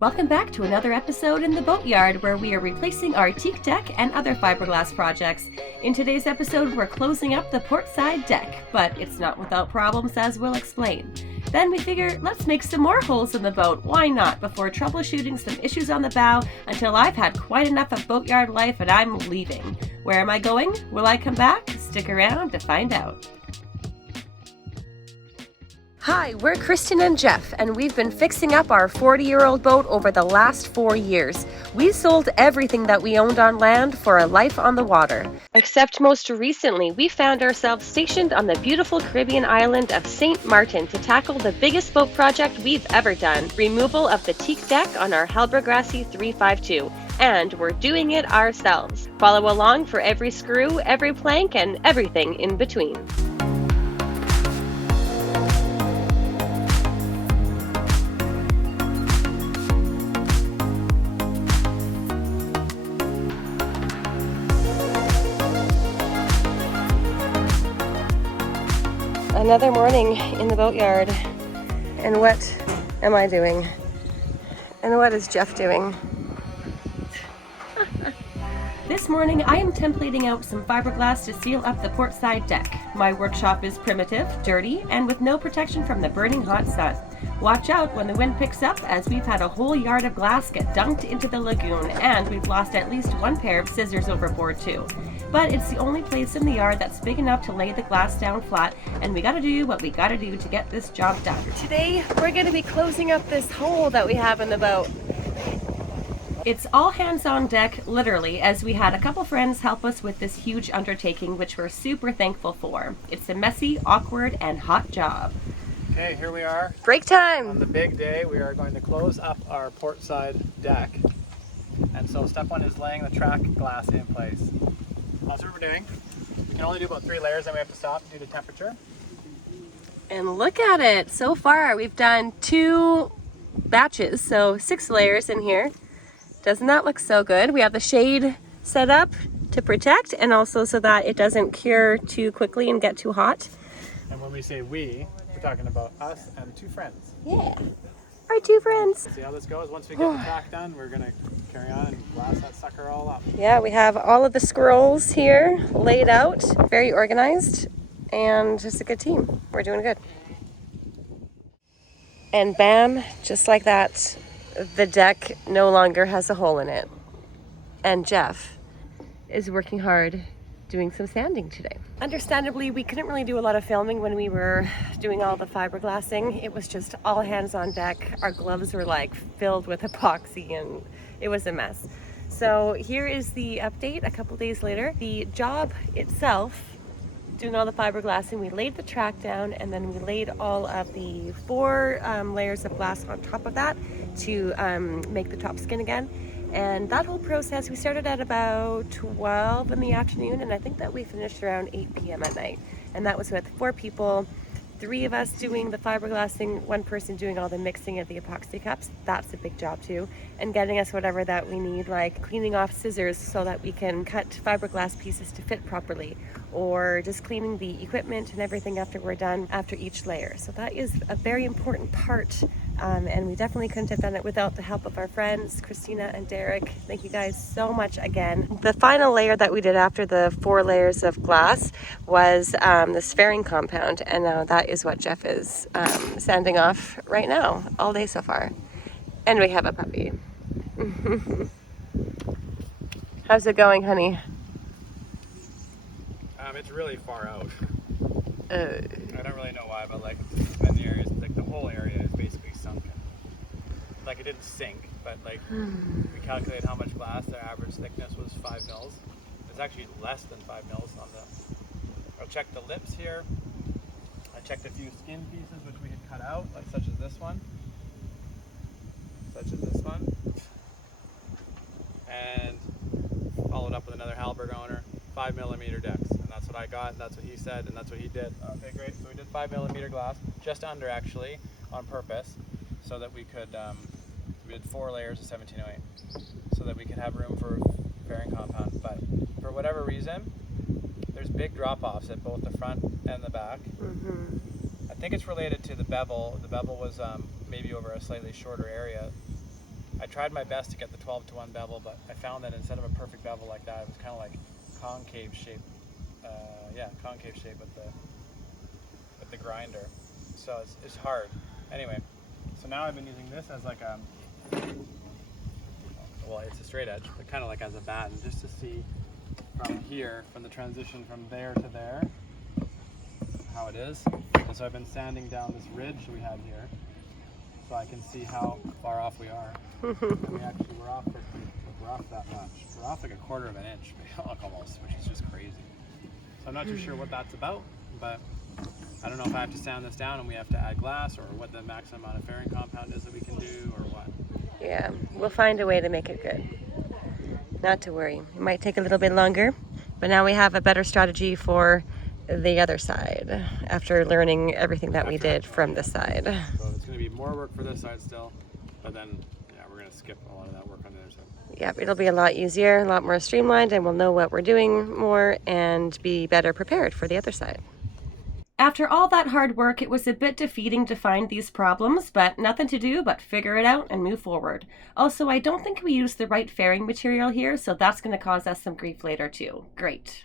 Welcome back to another episode in the Boatyard, where we are replacing our teak deck and other fiberglass projects. In today's episode, we're closing up the portside deck, but it's not without problems, as we'll explain. Then we figure, let's make some more holes in the boat, why not, before troubleshooting some issues on the bow until I've had quite enough of Boatyard life and I'm leaving. Where am I going? Will I come back? Stick around to find out. Hi, we're Christin and Jeff, and we've been fixing up our 40-year-old boat over the last 4 years. We sold everything that we owned on land for a life on the water. Except most recently, we found ourselves stationed on the beautiful Caribbean island of St. Martin to tackle the biggest boat project we've ever done, removal of the teak deck on our Hallberg Rassy 352. And we're doing it ourselves. Follow along for every screw, every plank, and everything in between. Another morning in the boatyard, and what am I doing? And what is Jeff doing? This morning I am templating out some fiberglass to seal up the portside deck. My workshop is primitive, dirty, and with no protection from the burning hot sun. Watch out when the wind picks up, as we've had a whole yard of glass get dunked into the lagoon, and we've lost at least one pair of scissors overboard too. But it's the only place in the yard that's big enough to lay the glass down flat, and we gotta do what we gotta do to get this job done. Today we're gonna be closing up this hole that we have in the boat. It's all hands on deck, literally, as we had a couple friends help us with this huge undertaking, which we're super thankful for. It's a messy, awkward, and hot job. Okay, here we are. Break time! On the big day, we are going to close up our portside deck. And so step one is laying the track glass in place. That's what we're doing. We can only do about 3 layers, then we have to stop due to temperature. And look at it! So far, we've done 2 batches, so 6 layers in here. Doesn't that look so good? We have the shade set up to protect, and also so that it doesn't cure too quickly and get too hot. And when we say we, we're talking about us and 2 friends. Yeah, our 2 friends. See how this goes? Once we get the track done, we're going to carry on and blast that sucker all up. Yeah, we have all of the scrolls here laid out, very organized, and just a good team. We're doing good. And bam, just like that, the deck no longer has a hole in it. And Jeff is working hard doing some sanding today. Understandably, we couldn't really do a lot of filming when we were doing all the fiberglassing. It was just all hands on deck. Our gloves were like filled with epoxy and it was a mess. So here is the update a couple days later. The job itself, doing all the fiberglassing, we laid the track down, and then we laid all of the 4 layers of glass on top of that to make the top skin again. And that whole process, we started at about 12 in the afternoon, and I think that we finished around 8 p.m. at night. And that was with 4 people, 3 of us doing the fiberglassing, 1 person doing all the mixing of the epoxy cups. That's a big job too. And getting us whatever that we need, like cleaning off scissors so that we can cut fiberglass pieces to fit properly, or just cleaning the equipment and everything after we're done after each layer. So that is a very important part. And we definitely couldn't have done it without the help of our friends, Christina and Derek. Thank you guys so much again. The final layer that we did after the 4 layers of glass was this fairing compound, and now that is what Jeff is sanding off right now, all day so far. And we have a puppy. How's it going, honey? It's really far out. I don't really know why, but like in the areas, like the whole area is basically sunken. Like it didn't sink, but like we calculated how much glass. Their average thickness was 5 mils. It's actually less than 5 mils on the. I checked the lips here. I checked a few skin pieces which we had cut out, like such as this one, and followed up with another Hallberg owner, 5mm decks, and that's what I got, and that's what he said, and that's what he did. Okay, great. So we did 5mm glass, just under actually, on purpose, so that we could. We did 4 layers of 1708, so that we could have room for fairing compound. But for whatever reason, there's big drop-offs at both the front and the back. I think it's related to the bevel. The bevel was maybe over a slightly shorter area I tried my best to get the 12-to-1 bevel, but I found that instead of a perfect bevel like that, it was kind of like concave shape. Concave shape with the grinder. So it's hard. Anyway, so now I've been using this as like a, well, it's a straight edge, but kind of like as a batten, just to see from here, from the transition from there to there, how it is. And so I've been sanding down this ridge we have here, so I can see how far off we are. And we're off that much. We're off like 1/4 of an inch, almost, which is just crazy. So I'm not too sure what that's about, but I don't know if I have to sand this down and we have to add glass, or what the maximum amount of fairing compound is that we can do, or what. Yeah, we'll find a way to make it good. Not to worry. It might take a little bit longer, but now we have a better strategy for the other side after learning everything that we did from this side. So it's going to be more work for this side still, but then yeah, we're going to skip a lot of that work on the other side. Yep, it'll be a lot easier, a lot more streamlined, and we'll know what we're doing more and be better prepared for the other side. After all that hard work, it was a bit defeating to find these problems, but nothing to do but figure it out and move forward. Also, I don't think we used the right fairing material here, so that's going to cause us some grief later too. Great.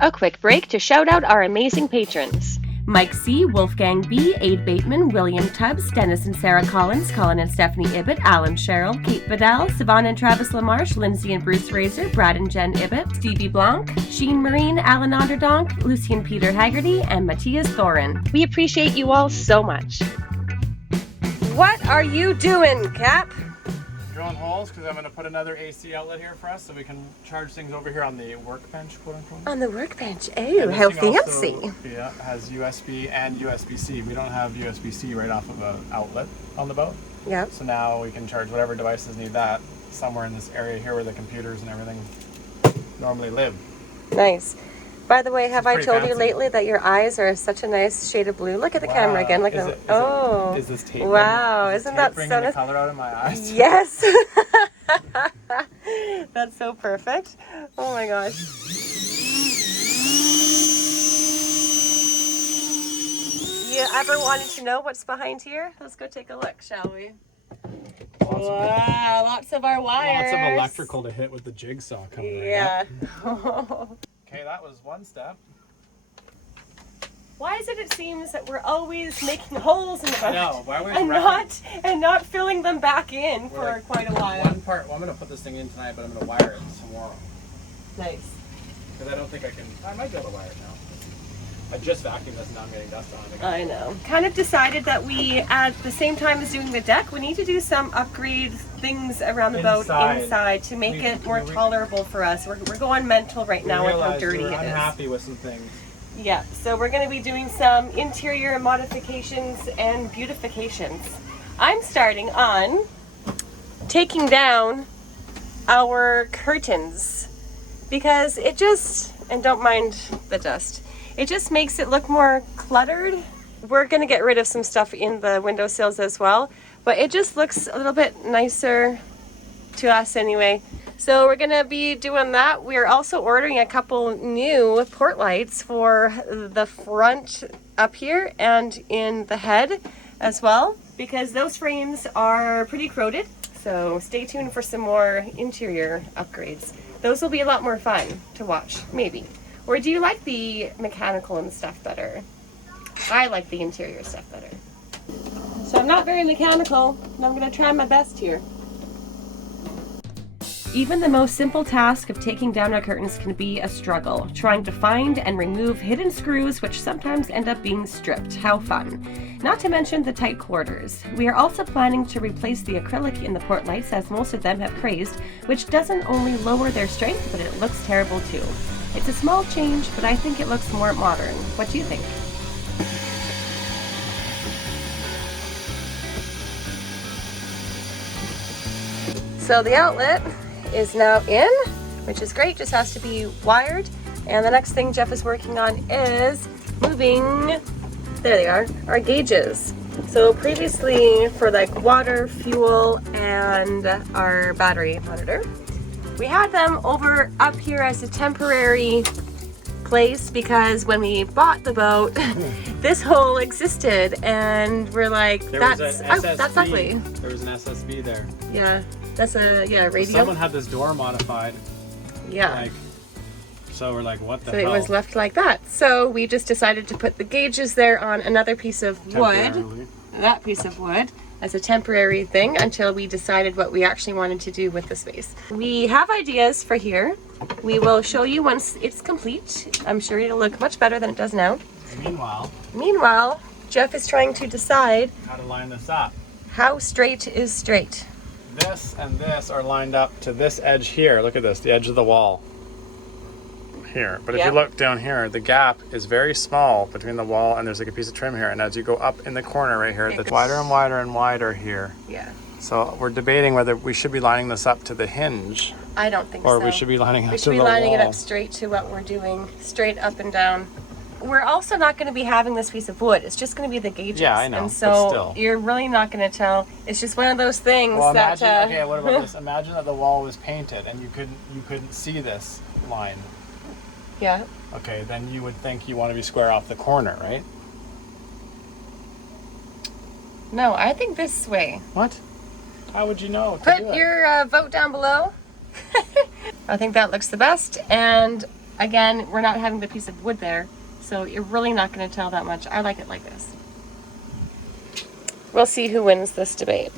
A quick break to shout out our amazing patrons. Mike C., Wolfgang B., Aid Bateman, William Tubbs, Dennis and Sarah Collins, Colin and Stephanie Ibbett, Alan Sherrill, Kate Vidal, Savannah and Travis LaMarche, Lindsay and Bruce Razor, Brad and Jen Ibbett, Stevie Blanc, Sheen Marine, Alan Onderdonk, Lucy and Peter Haggerty, and Matthias Thorin. We appreciate you all so much. What are you doing, Cap? Drilling holes because I'm going to put another AC outlet here for us so we can charge things over here on the workbench, quote unquote. On the workbench. Oh, how fancy. Also, yeah, has USB and USB-C. We don't have USB-C right off of an outlet on the boat. Yep. So now we can charge whatever devices need that somewhere in this area here where the computers and everything normally live. Nice. By the way, have I told you fancy. lately that your eyes are such a nice shade of blue? Look at the camera again. Look at them. Is this tape? Wow, isn't that bringing so the nice? color out of my eyes? Yes. That's so perfect. Oh my gosh. You ever wanted to know what's behind here? Let's go take a look, shall we? Wow, lots of our wires. Lots of electrical to hit with the jigsaw coming Yeah. right up. Okay, that was one step. Why is it seems that we're always making holes in the boat? No, why are we and not filling them back in for like quite a while. One part, well, I'm going to put this thing in tonight, but I'm going to wire it tomorrow. Nice. Because I don't think I might be able to wire it now. I just vacuumed this and now I'm getting dust on it. I know. Kind of decided that we, at the same time as doing the deck, we need to do some upgrade things around the boat inside to make it more tolerable for us. We're going mental right now with how dirty it is. I'm happy with some things. Yeah, so we're going to be doing some interior modifications and beautifications. I'm starting on taking down our curtains because it just, and don't mind the dust, it just makes it look more cluttered. We're going to get rid of some stuff in the windowsills as well, but it just looks a little bit nicer to us anyway. So we're going to be doing that. We're also ordering a couple new port lights for the front up here and in the head as well, because those frames are pretty corroded. So stay tuned for some more interior upgrades. Those will be a lot more fun to watch, maybe. Or do you like the mechanical and stuff better? I like the interior stuff better. So I'm not very mechanical, and I'm going to try my best here. Even the most simple task of taking down our curtains can be a struggle, trying to find and remove hidden screws which sometimes end up being stripped. How fun. Not to mention the tight quarters. We are also planning to replace the acrylic in the port lights, as most of them have crazed, which doesn't only lower their strength, but it looks terrible too. It's a small change, but I think it looks more modern. What do you think? So the outlet is now in, which is great, just has to be wired. And the next thing Jeff is working on is moving, there they are, our gauges. So previously for like water, fuel, and our battery monitor, we had them over up here as a temporary place because when we bought the boat, this hole existed, and we're like, that's ugly. There was an SSB there. Yeah, that's a radio. Someone had this door modified. Yeah. So we're like, what the hell? So it was left like that. So we just decided to put the gauges there on another piece of wood. That piece of wood. As a temporary thing until we decided what we actually wanted to do with the space. We have ideas for here. We will show you once it's complete. I'm sure it'll look much better than it does now. Meanwhile, Jeff is trying to decide how to line this up. How straight is straight. This and this are lined up to this edge here. Look at this, the edge of the wall. Here. But if you look down here, the gap is very small between the wall and there's like a piece of trim here. And as you go up in the corner right here, it's wider and wider and wider here. Yeah. So we're debating whether we should be lining this up to the hinge. I don't think so. Or we should be lining it up to the wall. We should be lining it up straight to what we're doing, straight up and down. We're also not going to be having this piece of wood. It's just going to be the gauges. Yeah, I know. And so you're really not going to tell. It's just one of those things that. Okay, what about this? Imagine that the wall was painted and you couldn't see this line. Yeah. Okay, then you would think you want to be square off the corner, right? No, I think this way. What? How would you know? Put your vote down below. I think that looks the best. And again, we're not having the piece of wood there, so you're really not going to tell that much. I like it like this. We'll see who wins this debate.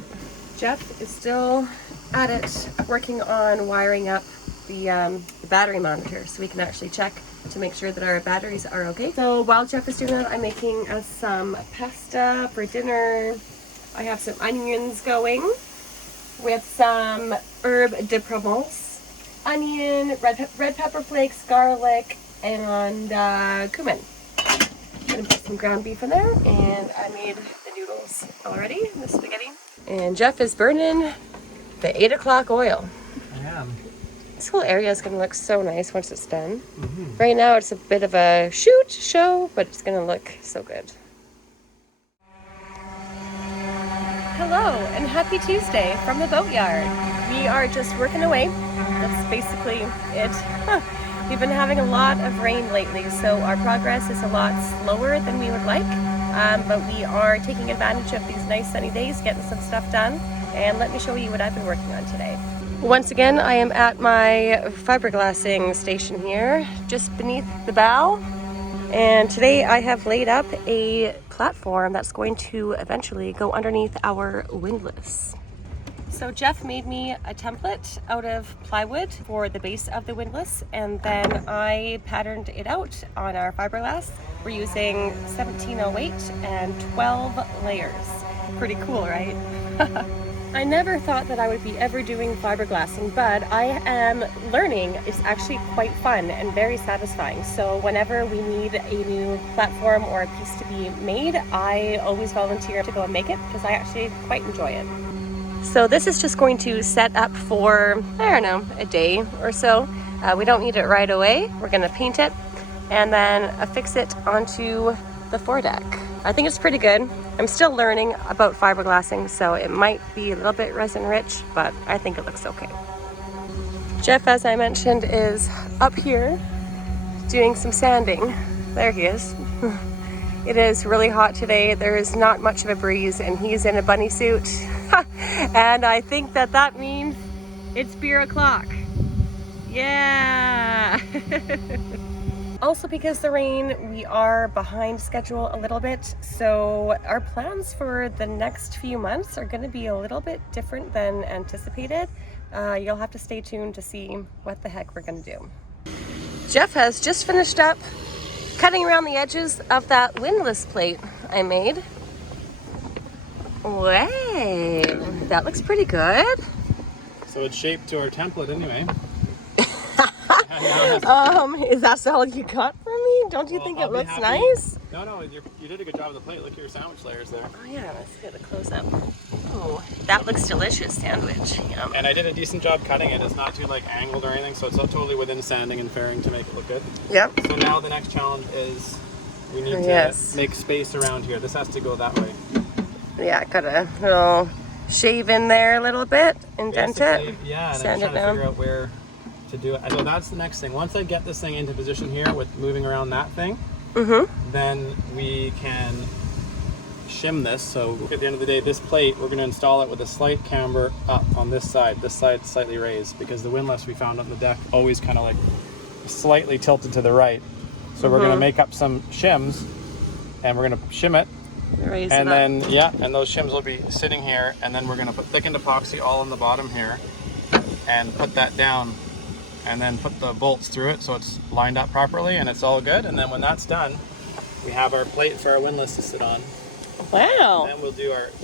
Jeff is still at it, working on wiring up the battery monitor so we can actually check to make sure that our batteries are okay. So while Jeff is doing that, I'm making us some pasta for dinner. I have some onions going with some herb de Provence, onion, red pepper flakes, garlic, and cumin. Gonna put some ground beef in there, and I made the noodles already, the spaghetti. And Jeff is burning the 8 o'clock oil. I am. This whole area is going to look so nice once it's done. Right now it's a bit of a show, but it's going to look so good. Hello and happy Tuesday from the Boatyard. We are just working away. That's basically it. We've been having a lot of rain lately, so our progress is a lot slower than we would like. But we are taking advantage of these nice sunny days, getting some stuff done. And let me show you what I've been working on today. Once again, I am at my fiberglassing station here, just beneath the bow. And today I have laid up a platform that's going to eventually go underneath our windlass. So Jeff made me a template out of plywood for the base of the windlass, and then I patterned it out on our fiberglass. We're using 1708 and 12 layers. Pretty cool, right? I never thought that I would be ever doing fiberglassing, but I am learning. It's actually quite fun and very satisfying. So whenever we need a new platform or a piece to be made, I always volunteer to go and make it because I actually quite enjoy it. So this is just going to set up for, I don't know, a day or so. We don't need it right away. We're gonna paint it and then affix it onto the foredeck. I think it's pretty good. I'm still learning about fiberglassing, so it might be a little bit resin rich, but I think it looks okay. Jeff, as I mentioned, is up here doing some sanding. There he is. It is really hot today. There is not much of a breeze, and he's in a bunny suit. And I think that means it's beer o'clock. Yeah! Also, because the rain, we are behind schedule a little bit, so our plans for the next few months are going to be a little bit different than anticipated. You'll have to stay tuned to see what the heck we're going to do. Jeff has just finished up cutting around the edges of that windlass plate I made. Way, that looks pretty good. So it's shaped to our template anyway. Is that all you got for me? Don't you think it looks nice? No, you did a good job with the plate. Look at your sandwich layers there. Oh yeah, let's get a close up. Oh, that looks delicious sandwich. Yum. And I did a decent job cutting it. It's not too like angled or anything, so it's totally within sanding and fairing to make it look good. Yep. So now the next challenge is we need to make space around here. This has to go that way. Yeah, got a little shave in there a little bit, indent basically, it. Yeah, and sand I'm trying to figure out to do it. So that's the next thing. Once I get this thing into position here with moving around that thing, then we can shim this. So at the end of the day, this plate, we're going to install it with a slight camber up on this side. This side's slightly raised because the windlass we found on the deck always kind of like slightly tilted to the right. So we're going to make up some shims and we're going to shim it. Raise and it then, up. yeah, and those shims will be sitting here, and then we're going to put thickened epoxy all on the bottom here and put that down and then put the bolts through it so it's lined up properly and it's all good. And then when that's done, we have our plate for our windlass to sit on. Wow. And then we'll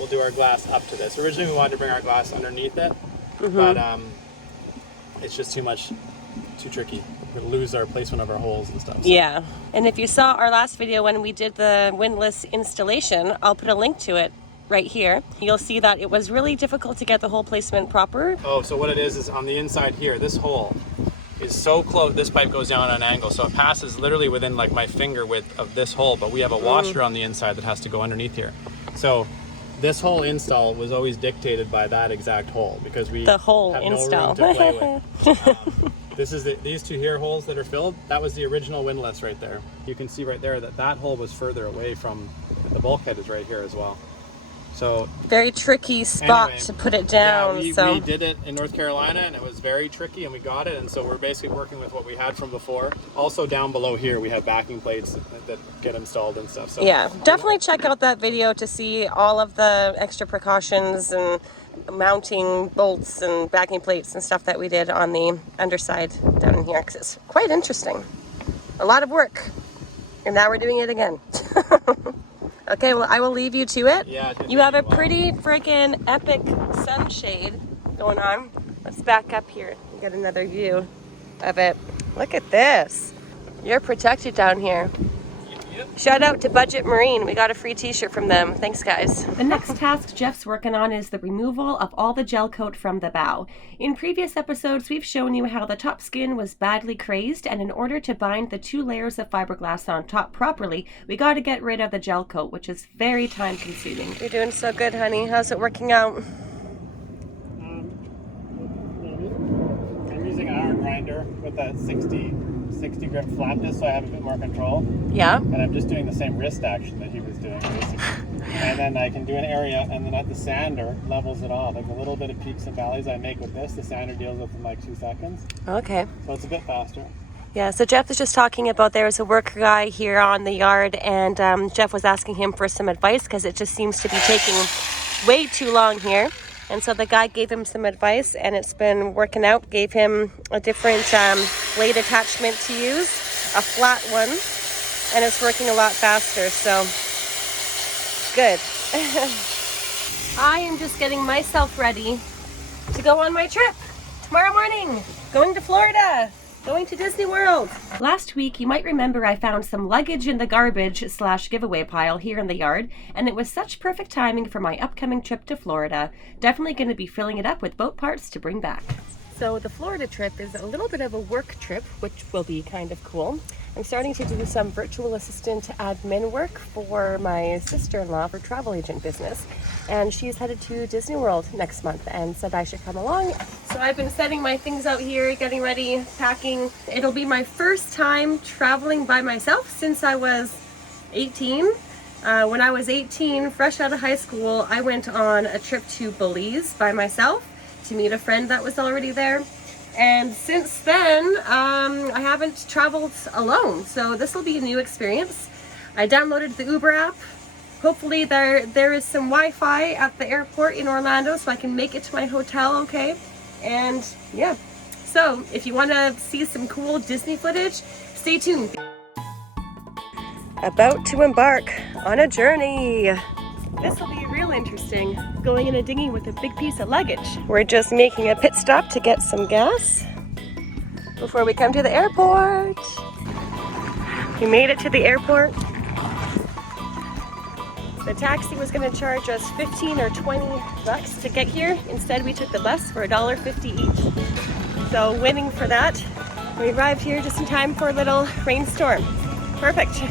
do our glass up to this. Originally we wanted to bring our glass underneath it, but it's just too tricky. We'll lose our placement of our holes and stuff. So. Yeah. And if you saw our last video when we did the windlass installation, I'll put a link to it right here. You'll see that it was really difficult to get the hole placement proper. Oh, so what it is on the inside here, this hole is so close. This pipe goes down at an angle, so it passes literally within like my finger width of this hole, but we have a washer on the inside that has to go underneath here. So this whole install was always dictated by that exact hole because we the whole have install. no room to play with. This is these two here holes that are filled. That was the original windlass right there. You can see right there that hole was further away from the bulkhead is right here as well. So very tricky spot anyway, to put it down. Yeah, we did it in North Carolina and it was very tricky and we got it, and so we're basically working with what we had from before. Also down below here we have backing plates that get installed and stuff. So yeah, definitely check out that video to see all of the extra precautions and mounting bolts and backing plates and stuff that we did on the underside down in here, because it's quite interesting. A lot of work, and now we're doing it again. Okay, well, I will leave you to it. Yeah, you have a pretty freaking epic sunshade going on. Let's back up here and get another view of it. Look at this. You're protected down here. Shout out to Budget Marine. We got a free t-shirt from them. Thanks, guys. The next task Jeff's working on is the removal of all the gel coat from the bow. In previous episodes, we've shown you how the top skin was badly crazed, and in order to bind the 2 layers of fiberglass on top properly, we got to get rid of the gel coat, which is very time consuming. You're doing so good, honey. How's it working out? I'm using an iron grinder with a 60 grip flat disc, so I have a bit more control. Yeah. And I'm just doing the same wrist action that he was doing, basically. And then I can do an area, and then at the sander levels it off. Like a little bit of peaks and valleys I make with this, the sander deals with in like 2 seconds. Okay. So it's a bit faster. Yeah, so Jeff was just talking about there's a worker guy here on the yard, and Jeff was asking him for some advice because it just seems to be taking way too long here. And so the guy gave him some advice, and it's been working out. Gave him a different blade attachment to use, a flat one, and it's working a lot faster, so good. I am just getting myself ready to go on my trip tomorrow morning, going to Florida. Going to Disney World. Last week, you might remember I found some luggage in the garbage / giveaway pile here in the yard, and it was such perfect timing for my upcoming trip to Florida. Definitely going to be filling it up with boat parts to bring back. So the Florida trip is a little bit of a work trip, which will be kind of cool. I'm starting to do some virtual assistant admin work for my sister-in-law for travel agent business, and she's headed to Disney World next month and said I should come along. So I've been setting my things out here, getting ready, packing. It'll be my first time traveling by myself since I was 18. When I was 18, fresh out of high school, I went on a trip to Belize by myself to meet a friend that was already there. And since then, I haven't traveled alone, so this will be a new experience. I downloaded the Uber app. Hopefully there is some Wi-Fi at the airport in Orlando so I can make it to my hotel okay. And yeah, so if you want to see some cool Disney footage, stay tuned. About to embark on a journey. This will be real interesting, going in a dinghy with a big piece of luggage. We're just making a pit stop to get some gas before we come to the airport. We made it to the airport. The taxi was going to charge us 15 or 20 bucks to get here. Instead, we took the bus for $1.50 each. So winning for that. We arrived here just in time for a little rainstorm. Perfect.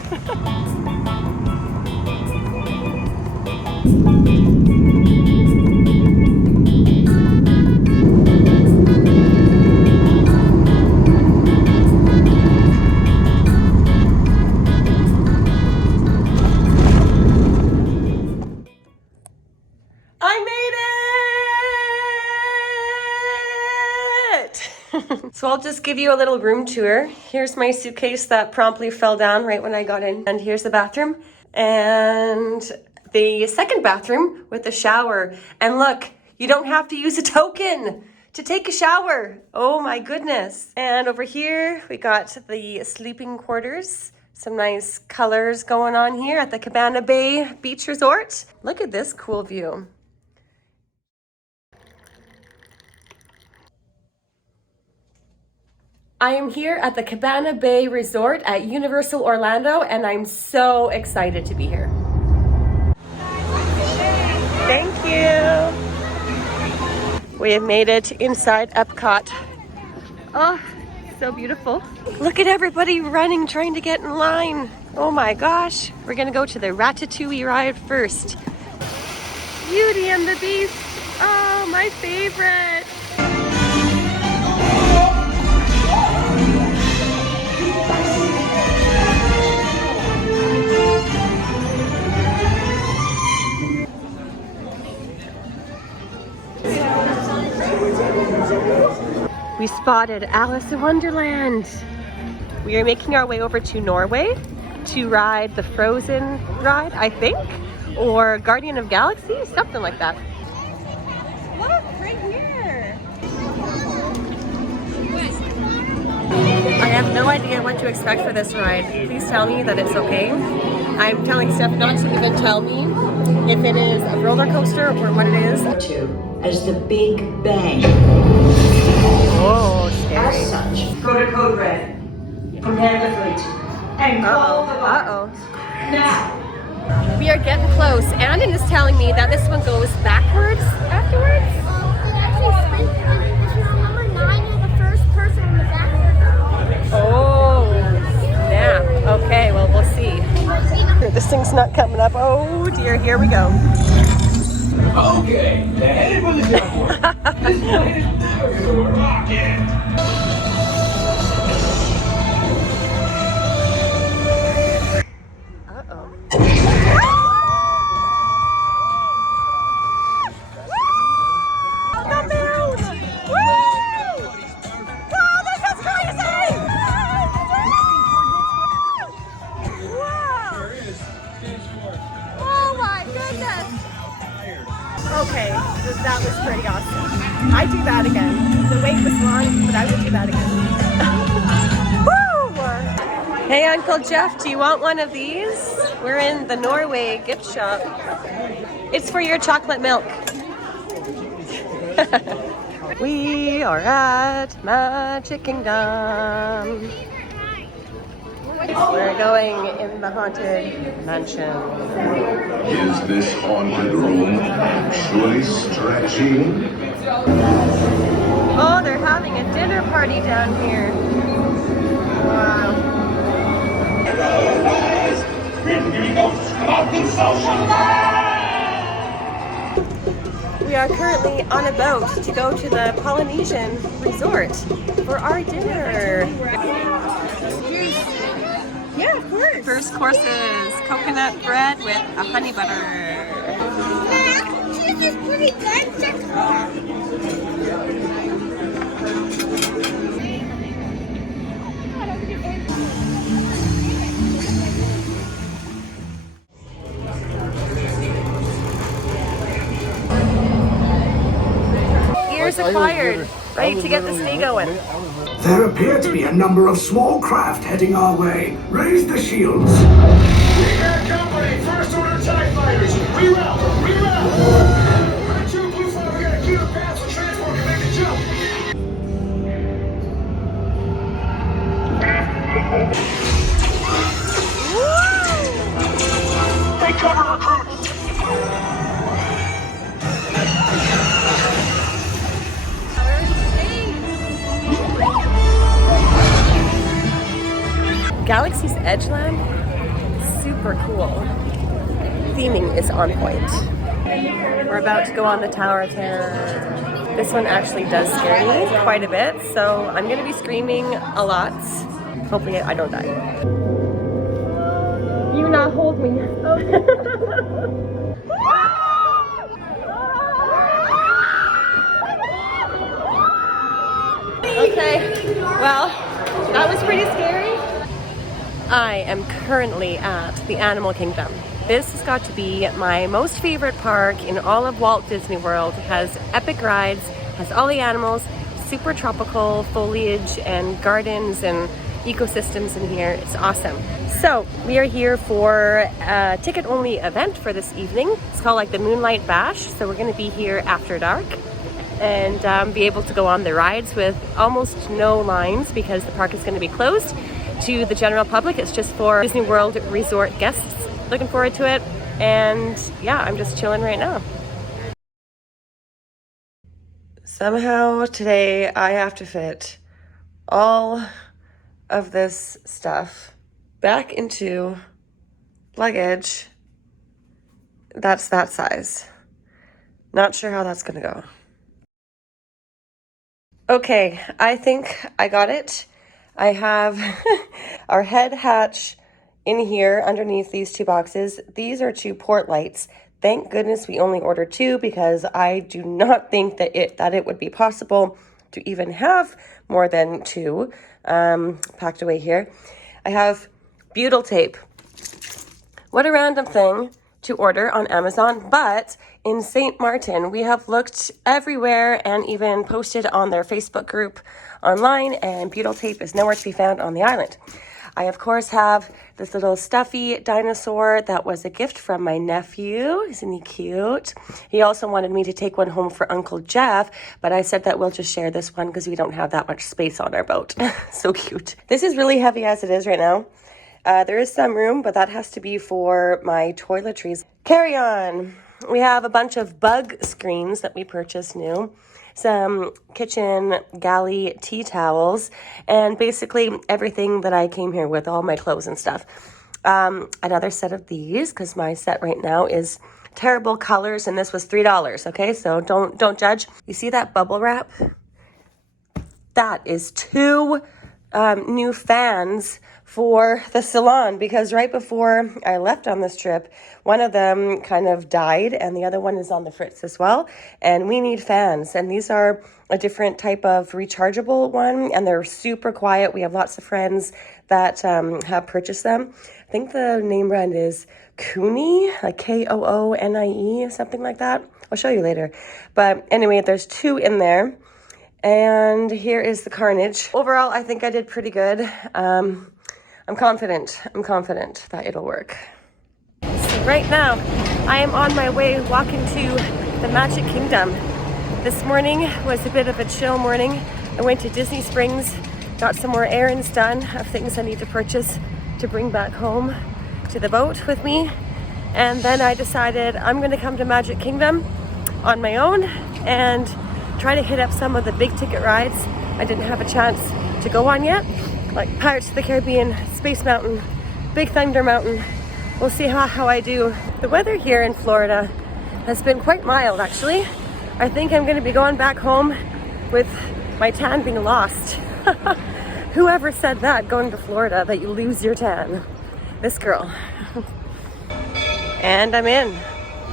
So I'll just give you a little room tour. Here's my suitcase that promptly fell down right when I got in. And here's the bathroom. And the second bathroom with the shower. And look, you don't have to use a token to take a shower. Oh my goodness. And over here, we got the sleeping quarters. Some nice colors going on here at the Cabana Bay Beach Resort. Look at this cool view. I am here at the Cabana Bay Resort at Universal Orlando, and I'm so excited to be here. Thank you. We have made it inside Epcot. Oh, so beautiful. Look at everybody running, trying to get in line. Oh my gosh. We're gonna go to the Ratatouille ride first. Beauty and the Beast. Oh, my favorite. We spotted Alice in Wonderland. We are making our way over to Norway to ride the Frozen ride, I think, or Guardian of Galaxy, something like that. Look, right here. I have no idea what to expect for this ride. Please tell me that it's okay. I'm telling Steph not to even tell me if it is a roller coaster or what it is. As the Big Bang. Oh, scary. As such, go to code red. Prepare the fleet. And call the button. Now. We are getting close. Andon is telling me that this one goes backwards afterwards. Actually, if you remember 9, you're the first person in the back. Oh, snap. Okay, well, we'll see. This thing's not coming up. Oh dear, here we go. Okay, headed for the jump. This plane is never gonna rock it. Okay, that was pretty awesome. I'd do that again. The wait was long, but I would do that again. Woo! Hey, Uncle Jeff, do you want one of these? We're in the Norway gift shop. It's for your chocolate milk. We are at Magic Kingdom. We're going in the Haunted Mansion. Is this haunted room actually stretching? Oh, they're having a dinner party down here. Wow. We are currently on a boat to go to the Polynesian resort for our dinner. Yeah, of course. First course is coconut bread with a honey butter. Cheese is pretty good. Gears acquired. Ready to get this day going. There appear to be a number of small craft heading our way. Raise the shields. We got company. First order TIE fighters. Reroute. Reroute. Red 2, Blue 5. We got a clear path so transport can make a jump. Take cover, recruits. Galaxy's Edgeland, super cool. Theming is on point. We're about to go on the Tower of Terror. This one actually does scare me quite a bit, so I'm gonna be screaming a lot. Hopefully I don't die. You not hold me. Okay, say, well, that was pretty scary. I am currently at the Animal Kingdom. This has got to be my most favorite park in all of Walt Disney World. It has epic rides, has all the animals, super tropical foliage and gardens and ecosystems in here. It's awesome. So we are here for a ticket-only event for this evening. It's called like the Moonlight Bash. So we're going to be here after dark and be able to go on the rides with almost no lines because the park is going to be closed to the general public. It's just for Disney World Resort guests. Looking forward to it. And yeah, I'm just chilling right now. Somehow today I have to fit all of this stuff back into luggage that's that size. Not sure how that's gonna go. Okay, I think I got it. I have our head hatch in here underneath these two boxes. These are 2 port lights. Thank goodness we only ordered 2 because I do not think that it would be possible to even have more than 2 packed away here. I have butyl tape. What a random thing to order on Amazon, but in St. Martin, we have looked everywhere and even posted on their Facebook group online, and butyl tape is nowhere to be found on the island. I, of course, have this little stuffy dinosaur that was a gift from my nephew. Isn't he cute? He also wanted me to take one home for Uncle Jeff, but I said that we'll just share this one because we don't have that much space on our boat. So cute. This is really heavy as it is right now. There is some room, but that has to be for my toiletries. Carry on. We have a bunch of bug screens that we purchased new. Some kitchen galley tea towels, and basically everything that I came here with, all my clothes and stuff. Another set of these, because my set right now is terrible colors, and this was $3, okay? So don't judge. You see that bubble wrap? That is 2 new fans for the salon, because right before I left on this trip, one of them kind of died and the other one is on the fritz as well, and we need fans, and these are a different type of rechargeable one, and they're super quiet. We have lots of friends that have purchased them. I think the name brand is Kooni, like K-O-O-N-I-E, something like that. I'll show you later, but anyway, there's 2 in there. And here is the carnage. Overall, I think I did pretty good. I'm confident that it'll work. So right now, I am on my way walking to the Magic Kingdom. This morning was a bit of a chill morning. I went to Disney Springs, got some more errands done of things I need to purchase to bring back home to the boat with me. And then I decided I'm gonna come to Magic Kingdom on my own and try to hit up some of the big ticket rides I didn't have a chance to go on yet, like Pirates of the Caribbean, Space Mountain, Big Thunder Mountain. We'll see how I do. The weather here in Florida has been quite mild, actually. I think I'm gonna be going back home with my tan being lost. Whoever said that going to Florida, that you lose your tan? This girl. And I'm in.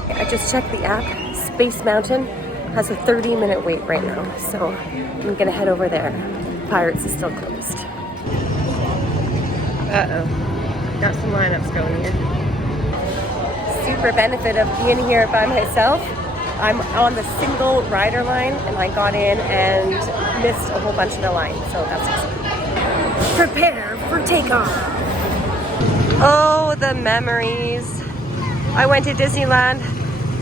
I just checked the app. Space Mountain has a 30-minute wait right now, so I'm gonna head over there. Pirates is still closed. Uh-oh, got some lineups going here. Super benefit of being here by myself. I'm on the single rider line, and I got in and missed a whole bunch of the lines, so that's awesome. Prepare for takeoff. Oh, the memories. I went to Disneyland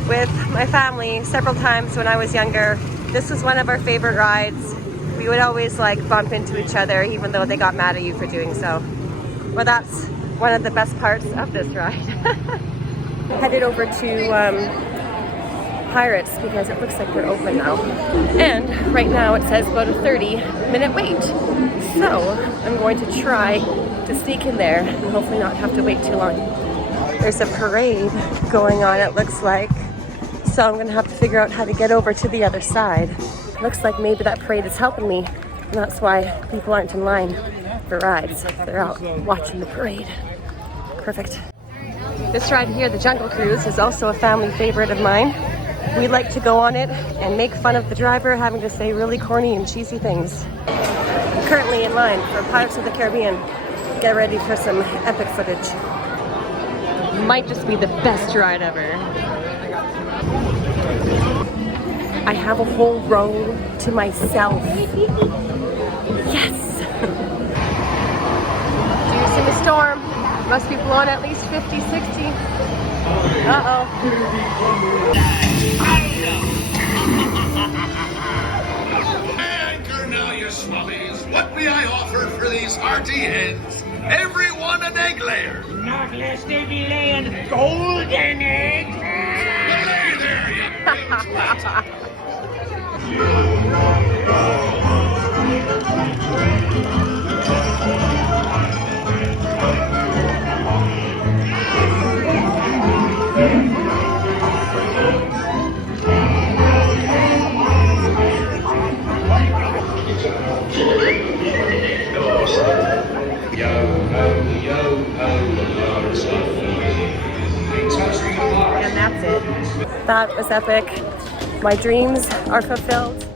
with my family several times when I was younger. This was one of our favorite rides. We would always like bump into each other even though they got mad at you for doing so. Well, that's one of the best parts of this ride. Headed over to Pirates because it looks like they're open now. And right now it says about a 30-minute wait. So I'm going to try to sneak in there and hopefully not have to wait too long. There's a parade going on, it looks like. So I'm gonna have to figure out how to get over to the other side. Looks like maybe that parade is helping me, and that's why people aren't in line for rides. They're out watching the parade. Perfect. This ride here, the Jungle Cruise, is also a family favorite of mine. We like to go on it and make fun of the driver having to say really corny and cheesy things. currently in line for Pirates of the Caribbean. Get ready for some epic footage. Might just be the best ride ever. I have a whole row to myself. Yes! Due to the storm. Must be blowing at least 50, 60. Uh-oh. Anchor now, you swabbies. What may I offer for these hearty hens? Everyone an egg layer. Not lest they be laying golden eggs. Lay there, you big twat. And that's it. That was epic. My dreams are fulfilled.